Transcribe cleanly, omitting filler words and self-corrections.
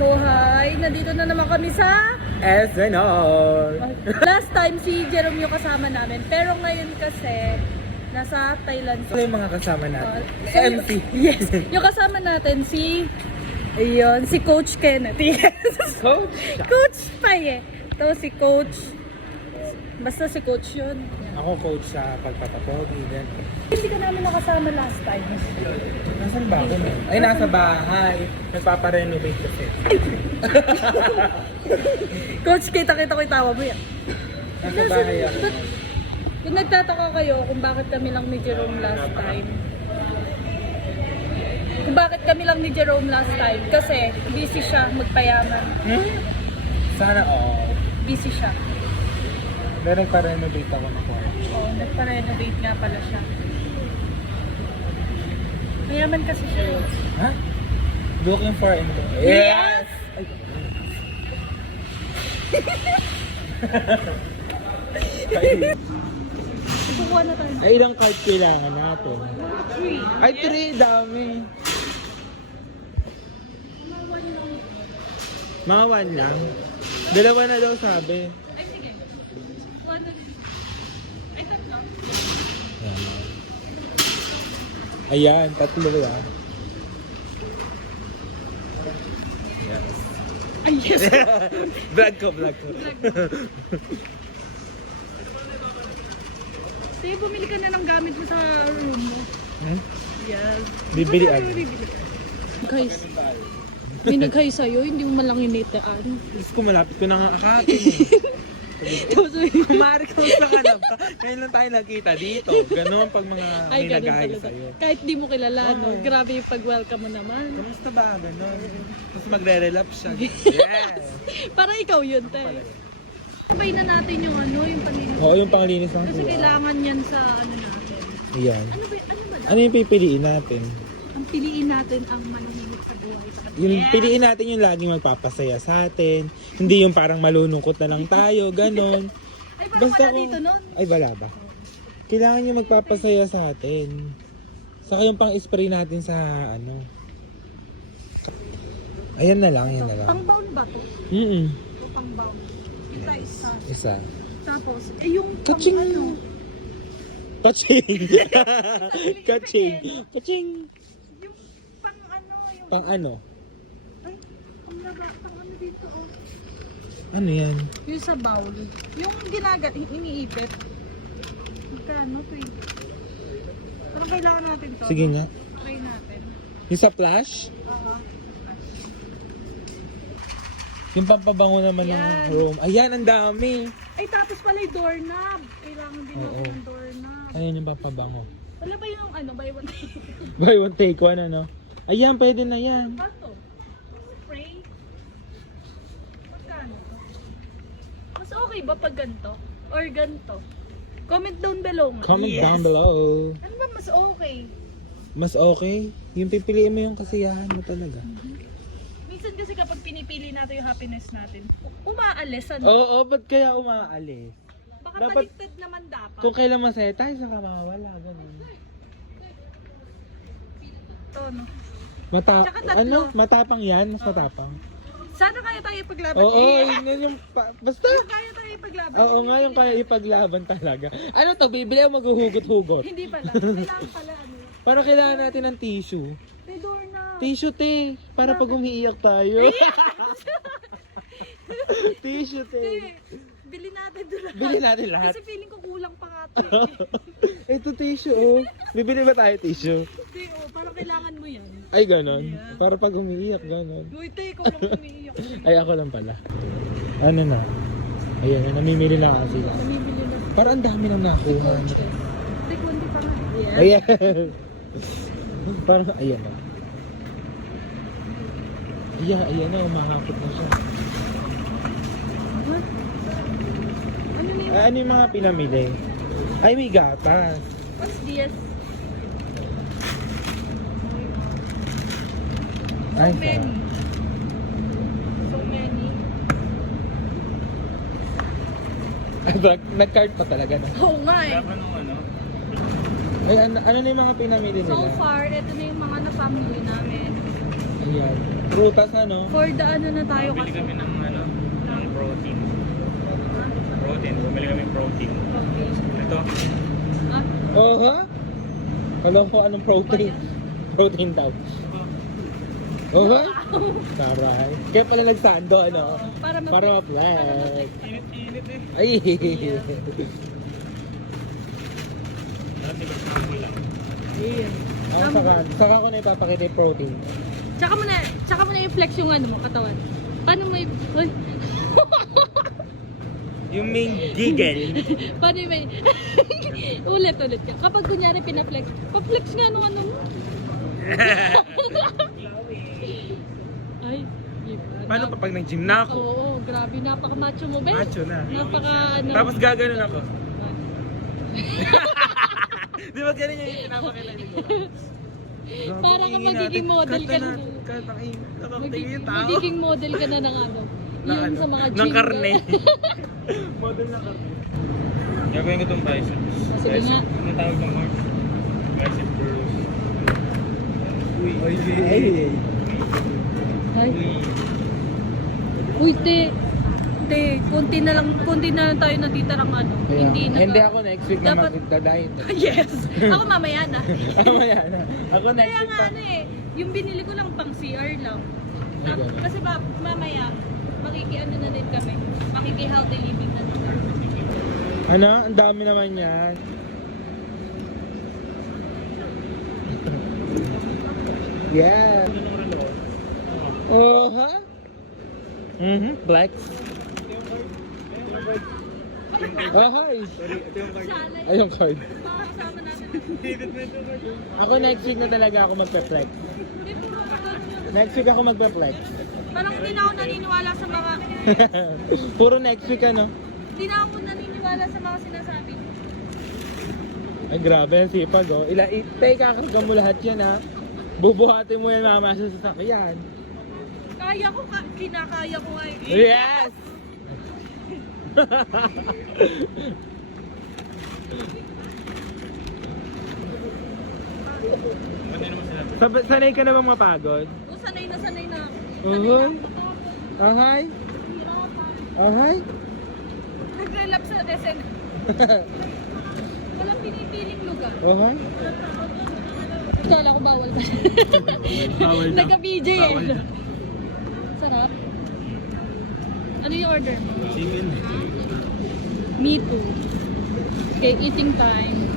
So hi, nandito na naman kami sa SNR. last time si Jerome yung kasama namin, pero ngayon kasi nasa Thailand. Ito yung mga kasama natin. So, MC. Yes, yung kasama natin si Coach Kenneth. Yes. Coach. Coach Paye. Ito si Coach. Basta si Coach yun. Ako coach sa pagpapapogi. Hindi ka namin nakasama last time. Nasaan ba ako? Ay, nasa bahay. Nagpaparenovate kasi. Coach, kita-kita ko yung tawa mo yan. Nasa bahay ako. Kung nagtataka kayo kung bakit kami lang ni Jerome last time. Kung bakit kami lang ni Jerome last time. Kasi busy siya magpayaman. Sana all. Busy siya. Dahil nagpa-renovate ako na po. Oo, nagpa-renovate nga pala siya. Mayaman kasi siya. Ha? Looking for employee. Yes! Ay, Kukuha na tayo. ay, ilang card kailangan natin? Free. Ay, 3. Dami. Mga 1 lang. 2 na daw sabi. Ay, sige. Kuha na rin. Ay, tatlo. Ayan, 3 yan. Ay, yes. Vlog ko. Sige, bumili ka na ng gamit mo sa room mo. Yes. Bibili Ano ano? bibili? Guys, binigay sa'yo, hindi mo malang initaan. Diyos ko, malapit ko na nga akapin. Tapos, Kumari ka sa ka na ba? Ngayon lang tayo nakita dito. Ganon pag mga ay, ganun nilagay talaga. sa'yo. Kahit di mo kilala, no? Grabe yung pag-welcome mo naman. Kamusta ba? Ganon. Tapos magre-relapse siya. Yes! Parang ikaw yun, te. Sabay na natin yung yung panlinis. Oo, yung panglinis ng Kasi kuha. kailangan yan sa natin. Ayan. Ano ba? Ano yung pipiliin natin? Ang piliin natin ang manahimik sa buhay. Yung piliin natin yung laging magpapasaya sa atin. Hindi yung parang malulungkot na lang tayo, ganon. Ay, parang wala kung- dito nun. Ay, wala ba? Kailangan yung magpapasaya sa atin. Saka yung pang-spray natin sa ano. Ayan na lang, yan na lang. Pang-bound ba to? O pang-bound? Ito isa. Isa. Tapos, yung Kaching! pang Kaching! Kaching! Kaching! Yung yung... Pang ano? Ay, ang laba, pang dito, oh. Ano yan? Yung sa bowl. Yung iniipit. Magkano? 20. Parang kailangan natin to. Sige nga. Try natin. Yung sa flash? Oo. Yung pampabango naman ng Yan. room. Ayan, ang dami! Ay, tapos pala yung doorknob. Kailangan din Oo. natin ng doorknob. Ayan yung pampabango. Wala ba yung buy one take? Buy one take one, ano? Ayan, pwede na yan. Ano to? Spray? Magkano to? Mas okay ba pag ganito? Or ganito? Comment down below nga. Comment down below. Ano ba mas okay? Mas okay? Yung pipiliin mo yung kasiyahan mo talaga. Minsan kasi kapag pinipili natin yung happiness natin, umaalis ano? Oo, ba't kaya umaalis? Baka dapat- baliktad naman dapat. Kung kailan masaya tayo, saka mawawala. Ganun. Ito, no? Tsaka tatlo. Ano? Matapang yan? Mas matapang? Sana kaya tayo ipaglaban. Oo, yun yung... basta... Yung kaya tayo ipaglaban. Oo nga, yung kaya ipaglaban talaga. Ano to, bibili ako maghuhugot-hugot. Hindi pala. Kailangan pala ano. Parang kailangan natin ng tissue. May door na. Tissue, te. Para pag umiiyak tayo. Tissue, te. Bili natin doon lahat. Bili natin lahat. Kasi feeling ko kulang pa nga ito eh. Ito tissue, oh. Bibili ba tayo tissue? Hindi, parang kailangan mo yan. Ay, ganon. Para pag umiiyak, ganon. Uy, te, ikaw lang umiiyak. Ay, ako lang pala. Ano na? Ayan, namimili na nga sila. Namimili na. Parang ang dami nang nakuha. Hindi, kundi pa nga. Yes. Ayan. Parang, ayan na. Ayan na, umahapot na siya. What? Ano na yun? Ay, ano yung mga pinamili? Ay, may gatas. What's this? Ay, So many. So many. Ay, nag-card pa talaga na. Oo nga eh. Ay, ano na yung mga pinamili nila? So far, ito na yung mga napamili namin. Ayan. Prutas ano? For the ano na tayo Bumili kasi. kami ng ano, ng protein. Bumili kami protein. Ito, Ah, Oh, ha? Alam ko anong protein. Protein daw. Oh, ha? Taray. Kaya pala nagsando, ano? para Para ma-flex. init-init eh. Ay! Dati ba sa lang? yeah. Ako saka ko na ipapakita yung protein. Tsaka mo na i-flex yung ano mo, katawan. Paano mo uy, Yung main giggle. paano may ulit ka. Kapag kunyari pina-flex, pa-flex nga nung ano mo. Ay, iba. Paano pa pag nag-gym na ako? Oo, grabe. Napaka-macho mo, Ben. Macho na. Napaka, ano. Tapos gaganon ako. Di ba ganun yung pinapakita ko? Para ka magiging model ka na. Magiging model ka na ng ano. Yung sa mga gym. Ng karne. Model ng karne. Gagawin ko itong biceps. Sige nga. Ano tawag ng mark? Bicep curls. Uy. Ay. Ay. Uy, te, konti na lang tayo natitirang ano. Hindi ako next week na Dapat- magda-diet. Yes. Ako mamaya na. Mamaya na. Ako next Kaya week nga pa. ano eh, yung binili ko lang pang CR lang. Ay, ganun. Kasi mamaya, makikiano na din kami. Makiki-healthy living na din. Ano? Ang dami naman yan. Yeah. Oh, ha? Black. Ah, hi. Sana Ay, yung card. makakasama natin. Ako next week na talaga ako magpe-flex. Next week ako magpe-flex. Parang hindi na ako naniniwala sa mga, Puro next week ano? hindi na ako naniniwala sa mga sinasabi. Ay, grabe ang sipag oh. Kakarga mo lahat yan ha. Bubuhatin mo yan mama sa sasakyan. Kaya ko, kinakaya ko nga eh. Yes! Ano naman sila? Sanay ka na bang mapagod? O, sanay na ako. Uhuy. Ahay? Hirapan. Ahay? Nagre-lap sa SM. Walang pinipiling lugar. Ahay? Kala ko bawal pa. Bawal daw. Nagka-BJ eh. Bawal daw. Sarap. Ano yung order mo? Chicken. Me too. Okay, eating time.